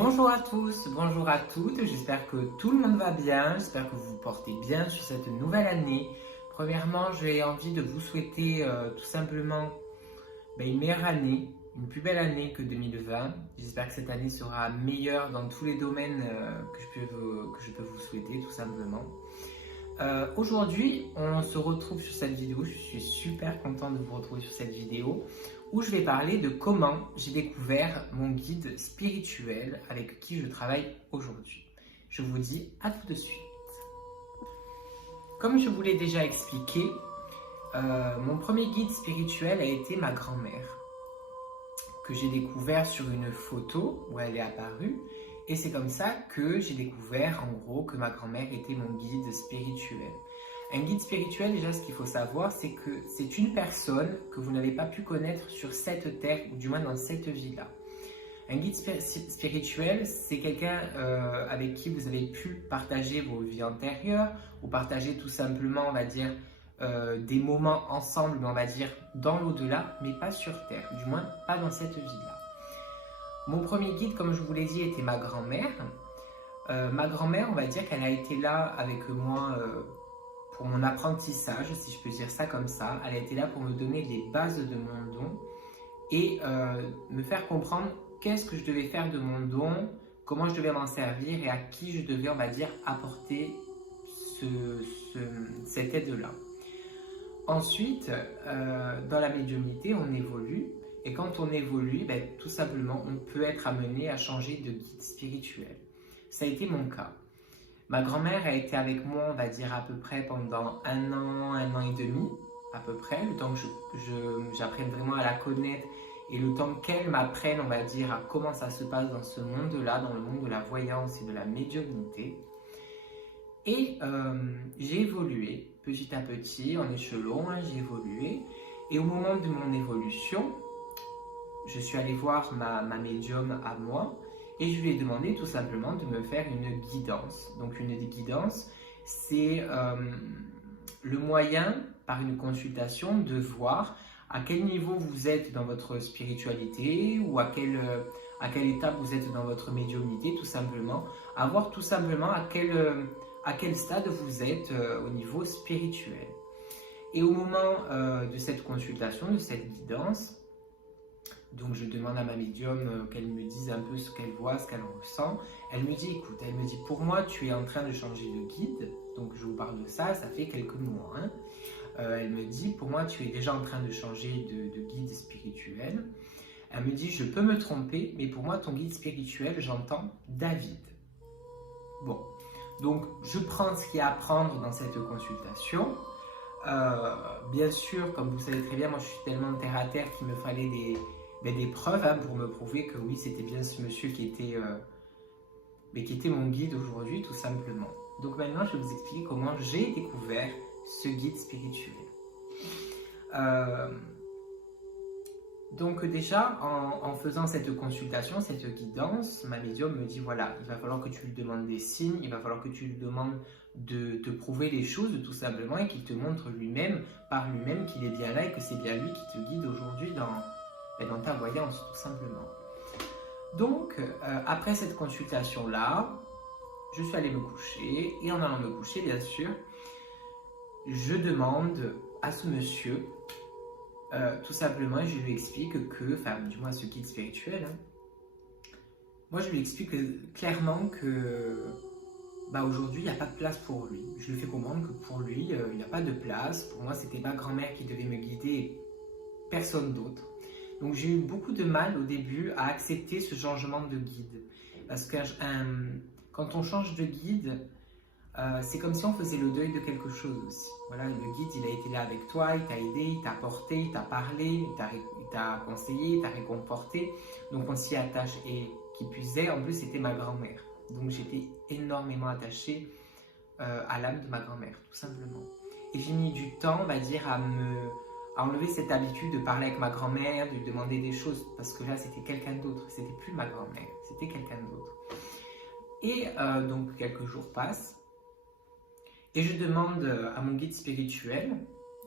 Bonjour à tous, bonjour à toutes, j'espère que tout le monde va bien, j'espère que vous vous portez bien sur cette nouvelle année. Premièrement, j'ai envie de vous souhaiter tout simplement une meilleure année, une plus belle année que 2020. J'espère que cette année sera meilleure dans tous les domaines que je peux vous souhaiter tout simplement. Aujourd'hui, on se retrouve sur cette vidéo, je suis super content de vous retrouver sur cette vidéo où je vais parler de comment j'ai découvert mon guide spirituel avec qui je travaille aujourd'hui. Je vous dis à tout de suite. Comme je vous l'ai déjà expliqué, mon premier guide spirituel a été ma grand-mère, que j'ai découvert sur une photo où elle est apparue. Et c'est comme ça que j'ai découvert en gros que ma grand-mère était mon guide spirituel. Un guide spirituel, déjà ce qu'il faut savoir, c'est que c'est une personne que vous n'avez pas pu connaître sur cette terre, ou du moins dans cette vie-là. Un guide spirituel, c'est quelqu'un avec qui vous avez pu partager vos vies antérieures, ou partager tout simplement, on va dire, des moments ensemble, mais on va dire dans l'au-delà, mais pas sur terre, du moins pas dans cette vie-là. Mon premier guide, comme je vous l'ai dit, était ma grand-mère. Ma grand-mère, on va dire qu'elle a été là avec moi pour mon apprentissage, si je peux dire ça comme ça. Elle a été là pour me donner les bases de mon don et me faire comprendre qu'est-ce que je devais faire de mon don, comment je devais m'en servir et à qui je devais, on va dire, apporter cette aide-là. Ensuite, dans la médiumnité, on évolue. Et quand on évolue, tout simplement, on peut être amené à changer de guide spirituel. Ça a été mon cas. Ma grand-mère a été avec moi, on va dire, à peu près pendant un an et demi, à peu près, le temps que j'apprenne vraiment à la connaître et le temps qu'elle m'apprenne, on va dire, à comment ça se passe dans ce monde-là, dans le monde de la voyance et de la médiumnité. Et j'ai évolué petit à petit, en échelon, j'ai évolué. Et au moment de mon évolution, je suis allé voir ma médium à moi et je lui ai demandé tout simplement de me faire une guidance. Donc une guidance, c'est le moyen, par une consultation, de voir à quel niveau vous êtes dans votre spiritualité ou à quelle étape vous êtes dans votre médiumnité, tout simplement. À voir tout simplement à quel stade vous êtes au niveau spirituel. Et au moment de cette consultation, de cette guidance, donc je demande à ma médium qu'elle me dise un peu ce qu'elle voit, ce qu'elle ressent. Elle me dit, écoute, pour moi tu es en train de changer de guide, donc je vous parle de ça, ça fait quelques mois. Elle me dit, pour moi tu es déjà en train de changer de guide spirituel. Elle me dit, je peux me tromper, mais pour moi ton guide spirituel, j'entends David. Bon, donc je prends ce qu'il y a à prendre dans cette consultation. Bien sûr, comme vous savez très bien, moi je suis tellement terre à terre qu'il me fallait des preuves pour me prouver que oui, c'était bien ce monsieur qui était mon guide aujourd'hui, tout simplement. Donc maintenant, je vais vous expliquer comment j'ai découvert ce guide spirituel. Donc déjà, en faisant cette consultation, cette guidance, ma médium me dit, voilà, il va falloir que tu lui demandes des signes, il va falloir que tu lui demandes de te prouver les choses, tout simplement, et qu'il te montre lui-même, par lui-même, qu'il est bien là et que c'est bien lui qui te guide aujourd'hui dans ta voyance, tout simplement. Donc, après cette consultation-là, je suis allé me coucher, et en allant me coucher, bien sûr, je demande à ce monsieur, tout simplement, je lui explique que, enfin, du moins à ce guide spirituel, moi je lui explique clairement que aujourd'hui, il n'y a pas de place pour lui. Je lui fais comprendre que pour lui, il n'y a pas de place. Pour moi, c'était ma grand-mère qui devait me guider et personne d'autre. Donc j'ai eu beaucoup de mal au début à accepter ce changement de guide. Parce que quand on change de guide, c'est comme si on faisait le deuil de quelque chose aussi. Voilà, le guide, il a été là avec toi, il t'a aidé, il t'a porté, il t'a parlé, il t'a conseillé, il t'a réconforté. Donc on s'y attache. Et qui plus est, en plus, c'était ma grand-mère. Donc j'étais énormément attachée à l'âme de ma grand-mère, tout simplement. Et j'ai mis du temps, on va dire, à enlever cette habitude de parler avec ma grand-mère, de lui demander des choses, parce que là, c'était quelqu'un d'autre. C'était plus ma grand-mère, c'était quelqu'un d'autre. Et donc, quelques jours passent, et je demande à mon guide spirituel,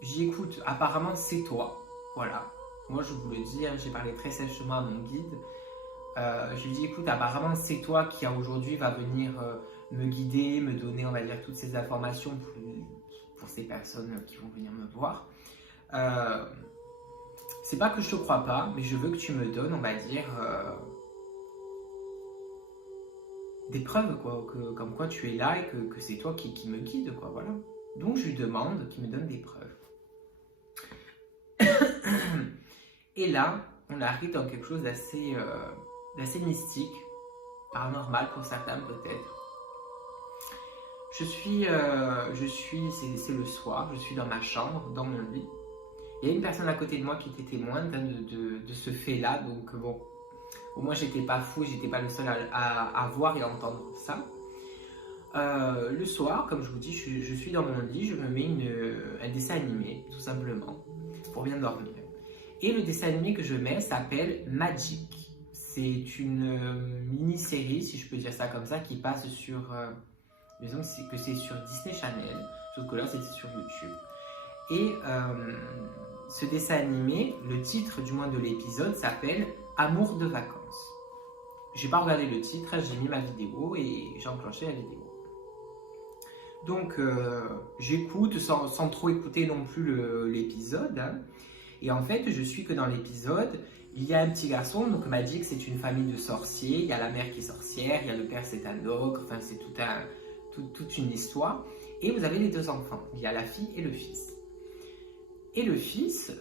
j'y écoute, apparemment, c'est toi. Voilà. Moi, je vous le dis, j'ai parlé très sèchement à mon guide. Je lui dis, écoute, apparemment c'est toi qui aujourd'hui va venir me guider, me donner, on va dire, toutes ces informations pour ces personnes qui vont venir me voir. C'est pas que je te crois pas, mais je veux que tu me donnes, on va dire, des preuves, quoi, comme quoi tu es là et que c'est toi qui me guide, quoi, voilà. Donc je lui demande qu'il me donne des preuves. Et là, on arrive dans quelque chose d'assez mystique, paranormal pour certains peut-être. C'est le soir, je suis dans ma chambre, dans mon lit. Il y a une personne à côté de moi qui était témoin de ce fait-là, donc bon, au moins j'étais pas fou, j'étais pas le seul à voir et à entendre ça. Le soir, comme je vous dis, je suis dans mon lit, je me mets un dessin animé, tout simplement, pour bien dormir. Et le dessin animé que je mets s'appelle Magic. C'est une mini-série, si je peux dire ça comme ça, qui passe sur... disons que c'est sur Disney Channel, sauf que là c'était sur YouTube. Et ce dessin animé, le titre du moins de l'épisode s'appelle Amour de vacances. J'ai pas regardé le titre, j'ai mis ma vidéo et j'ai enclenché la vidéo. Donc j'écoute sans trop écouter non plus l'épisode. Hein. Et en fait, je suis que dans l'épisode, il y a un petit garçon, donc Magic c'est une famille de sorciers, il y a la mère qui est sorcière, il y a le père c'est un ogre, enfin c'est toute une histoire. Et vous avez les deux enfants, il y a la fille et le fils. Et le fils,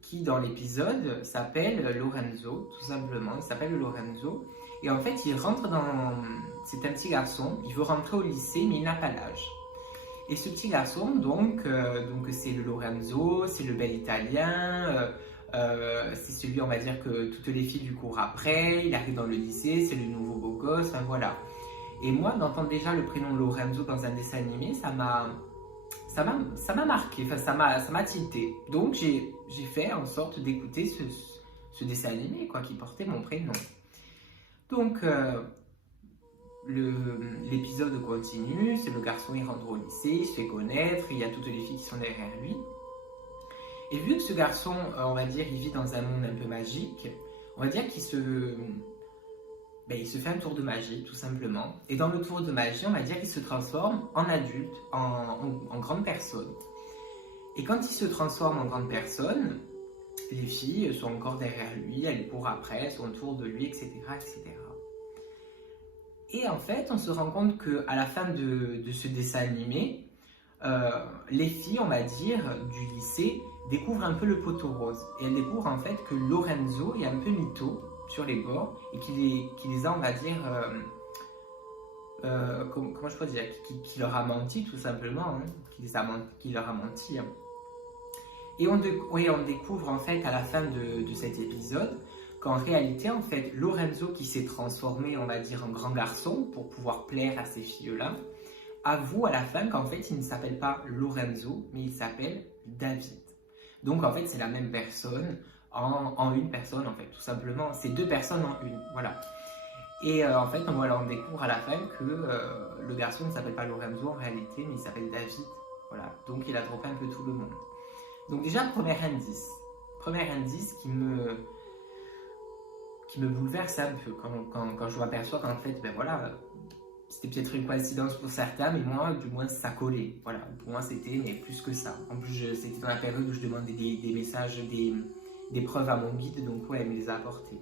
qui dans l'épisode s'appelle Lorenzo, tout simplement, il s'appelle Lorenzo. Et en fait, il rentre dans... C'est un petit garçon, il veut rentrer au lycée, mais il n'a pas l'âge. Et ce petit garçon, donc c'est le Lorenzo, c'est le bel italien, c'est celui, on va dire, que toutes les filles lui courent après, il arrive dans le lycée, c'est le nouveau beau gosse, enfin voilà. Et moi, d'entendre déjà le prénom Lorenzo dans un dessin animé, ça m'a marqué, enfin ça m'a tilté. Donc j'ai fait en sorte d'écouter ce dessin animé, quoi, qui portait mon prénom. Donc l'épisode continue, c'est le garçon, il rentre au lycée, il se fait connaître, il y a toutes les filles qui sont derrière lui. Et vu que ce garçon, on va dire, il vit dans un monde un peu magique, on va dire qu'il il se fait un tour de magie, tout simplement. Et dans le tour de magie, on va dire qu'il se transforme en adulte, en grande personne. Et quand il se transforme en grande personne, les filles sont encore derrière lui, elles courent après, sont autour de lui, etc., etc. Et en fait, on se rend compte qu'à la fin de ce dessin animé, les filles, on va dire, du lycée, découvrent un peu le poteau rose. Et elles découvrent en fait que Lorenzo est un peu mytho sur les bords et qu'il les a, on va dire, comment je peux dire, qui leur a menti tout simplement, hein, qui leur a menti. Hein. Et on découvre en fait à la fin de cet épisode qu'en réalité, en fait, Lorenzo qui s'est transformé, on va dire, en grand garçon pour pouvoir plaire à ces filles-là, avoue à la fin qu'en fait, il ne s'appelle pas Lorenzo, mais il s'appelle David. Donc, en fait, c'est la même personne en une personne, en fait, tout simplement. C'est deux personnes en une, voilà. Et en fait, on découvre à la fin que le garçon ne s'appelle pas Lorenzo en réalité, mais il s'appelle David. Voilà, donc il a trompé un peu tout le monde. Donc déjà, premier indice qui me bouleverse un peu quand je m'aperçois qu'en fait, ben voilà, c'était peut-être une coïncidence pour certains, mais moi, du moins, ça collait. Voilà, pour moi, c'était mais plus que ça. En plus, c'était dans la période où je demandais des messages, des preuves à mon guide, donc ouais, elle me les a apportées.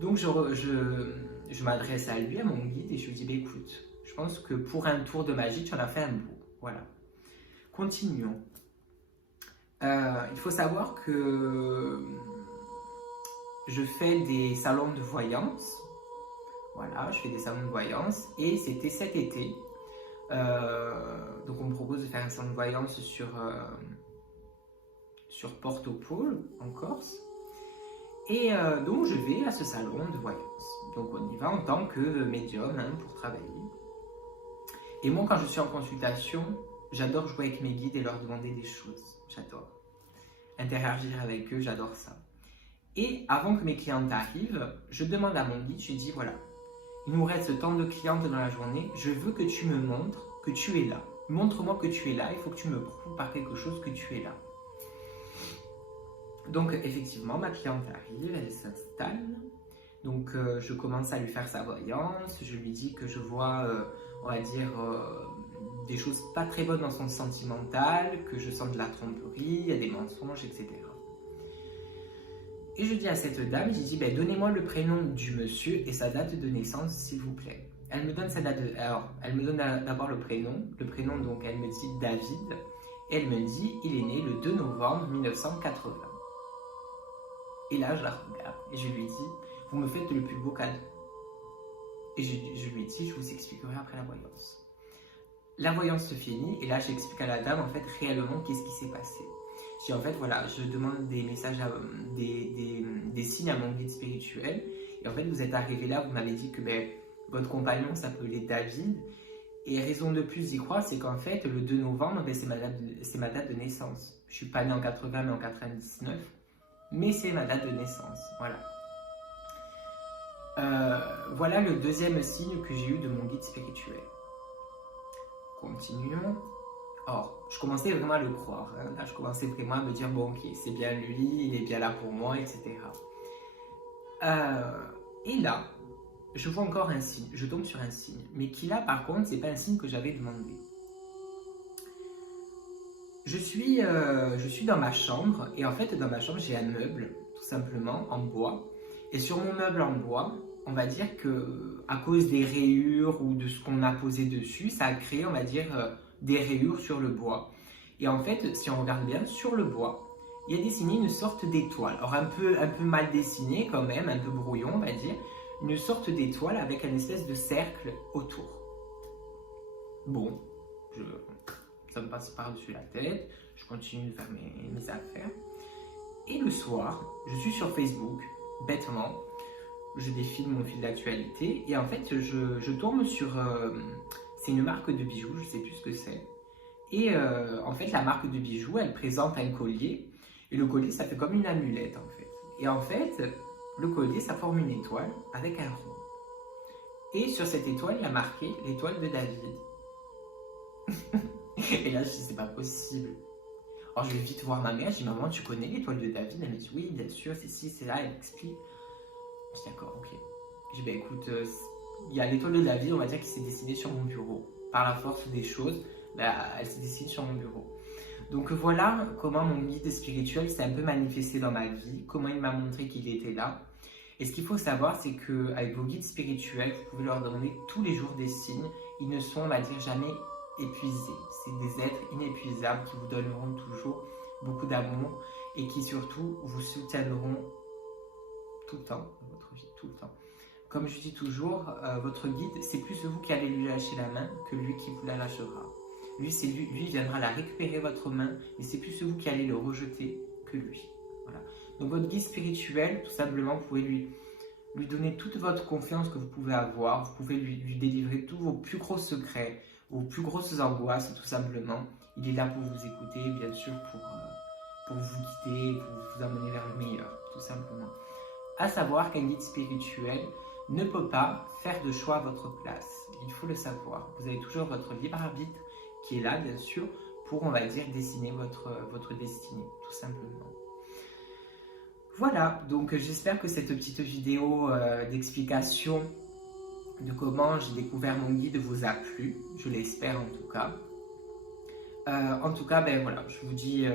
Donc, je m'adresse à lui, à mon guide, et je lui dis, bah, écoute, je pense que pour un tour de magie, tu en as fait un beau. Voilà. Continuons. Il faut savoir que je fais des salons de voyance. Voilà, je fais des salons de voyance et c'était cet été. Donc on me propose de faire un salon de voyance sur Porto-Pôle, en Corse. Et donc je vais à ce salon de voyance. Donc on y va en tant que médium pour travailler. Et moi quand je suis en consultation, j'adore jouer avec mes guides et leur demander des choses. J'adore. Interagir avec eux, j'adore ça. Et avant que mes clientes arrivent, je demande à mon guide, je lui dis voilà, il nous reste tant de clientes dans la journée, je veux que tu me montres que tu es là. Montre-moi que tu es là, il faut que tu me prouves par quelque chose que tu es là. Donc effectivement, ma cliente arrive, elle s'installe. Donc je commence à lui faire sa voyance, je lui dis que je vois, on va dire, des choses pas très bonnes dans son sentimental, que je sens de la tromperie, il y a des mensonges, etc. Et je dis à cette dame, j'ai dit, ben, donnez-moi le prénom du monsieur et sa date de naissance, s'il vous plaît. Elle me donne sa date de... Alors, elle me donne d'abord le prénom. Le prénom, donc, elle me dit David. Et elle me dit, il est né le 2 novembre 1980. Et là, je la regarde et je lui dis, vous me faites le plus beau cadeau. Et je lui dis, je vous expliquerai après la voyance. La voyance se finit et là, j'explique à la dame, en fait, réellement, qu'est-ce qui s'est passé. Je dis, en fait, voilà, je demande des messages, des signes à mon guide spirituel. Et en fait, vous êtes arrivé là, vous m'avez dit que ben, votre compagnon s'appelait David. Et raison de plus d'y croire, c'est qu'en fait, le 2 novembre, ben, c'est ma date de naissance. Je ne suis pas né en 80, mais en 99. Mais c'est ma date de naissance, voilà. Voilà le deuxième signe que j'ai eu de mon guide spirituel. Continuons. Or, je commençais vraiment à le croire. Hein. Là, je commençais vraiment à me dire, bon, ok, c'est bien lui, il est bien là pour moi, etc. Et là, je vois encore un signe, je tombe sur un signe. Mais qui là, par contre, c'est pas un signe que j'avais demandé. Je suis dans ma chambre, et en fait, dans ma chambre, j'ai un meuble, tout simplement, en bois. Et sur mon meuble en bois, on va dire que à cause des rayures ou de ce qu'on a posé dessus, ça a créé, on va dire, des rayures sur le bois. Et en fait, si on regarde bien, sur le bois, il y a dessiné une sorte d'étoile. Alors un peu mal dessinée quand même, un peu brouillon, on va dire. Une sorte d'étoile avec un espèce de cercle autour. Bon, ça me passe par-dessus la tête, je continue de faire mes affaires. Et le soir, je suis sur Facebook, bêtement, je défile mon fil d'actualité et en fait je tombe sur, c'est une marque de bijoux, je sais plus ce que c'est. Et en fait la marque de bijoux, elle présente un collier et le collier ça fait comme une amulette en fait. Et en fait le collier ça forme une étoile avec un rond. Et sur cette étoile il y a marqué l'étoile de David. Et là je dis c'est pas possible. Alors je vais vite voir ma mère, je dis maman tu connais l'étoile de David? Elle me dit oui bien sûr, c'est ci, c'est là, elle explique. Je dis d'accord, ok. Je dis ben écoute, il y a l'étoile de David, on va dire, qui s'est dessinée sur mon bureau. Par la force des choses, ben, elle s'est dessinée sur mon bureau. Donc voilà comment mon guide spirituel s'est un peu manifesté dans ma vie, comment il m'a montré qu'il était là. Et ce qu'il faut savoir, c'est qu'avec vos guides spirituels, vous pouvez leur donner tous les jours des signes. Ils ne sont, on va dire, jamais épuisés. C'est des êtres inépuisables qui vous donneront toujours beaucoup d'amour et qui surtout vous soutiendront tout le temps de votre vie, tout le temps. Comme je dis toujours, votre guide, c'est plus vous qui allez lui lâcher la main que lui qui vous la lâchera. Lui viendra la récupérer votre main, mais c'est plus vous qui allez le rejeter que lui. Voilà. Donc votre guide spirituel, tout simplement, vous pouvez lui donner toute votre confiance que vous pouvez avoir, vous pouvez lui délivrer tous vos plus gros secrets, vos plus grosses angoisses, tout simplement. Il est là pour vous écouter, bien sûr, pour vous guider, pour vous amener vers le meilleur, tout simplement. À savoir qu'un guide spirituel ne peut pas faire de choix à votre place. Il faut le savoir. Vous avez toujours votre libre arbitre qui est là, bien sûr, pour, on va dire, dessiner votre destinée, tout simplement. Voilà, donc j'espère que cette petite vidéo d'explication de comment j'ai découvert mon guide vous a plu. Je l'espère en tout cas. Ben voilà, je vous dis,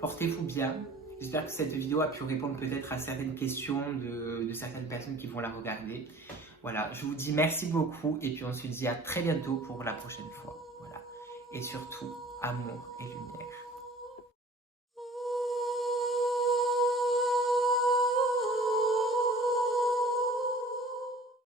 portez-vous bien. J'espère que cette vidéo a pu répondre peut-être à certaines questions de certaines personnes qui vont la regarder. Voilà, je vous dis merci beaucoup et puis on se dit à très bientôt pour la prochaine fois. Voilà. Et surtout, amour et lumière.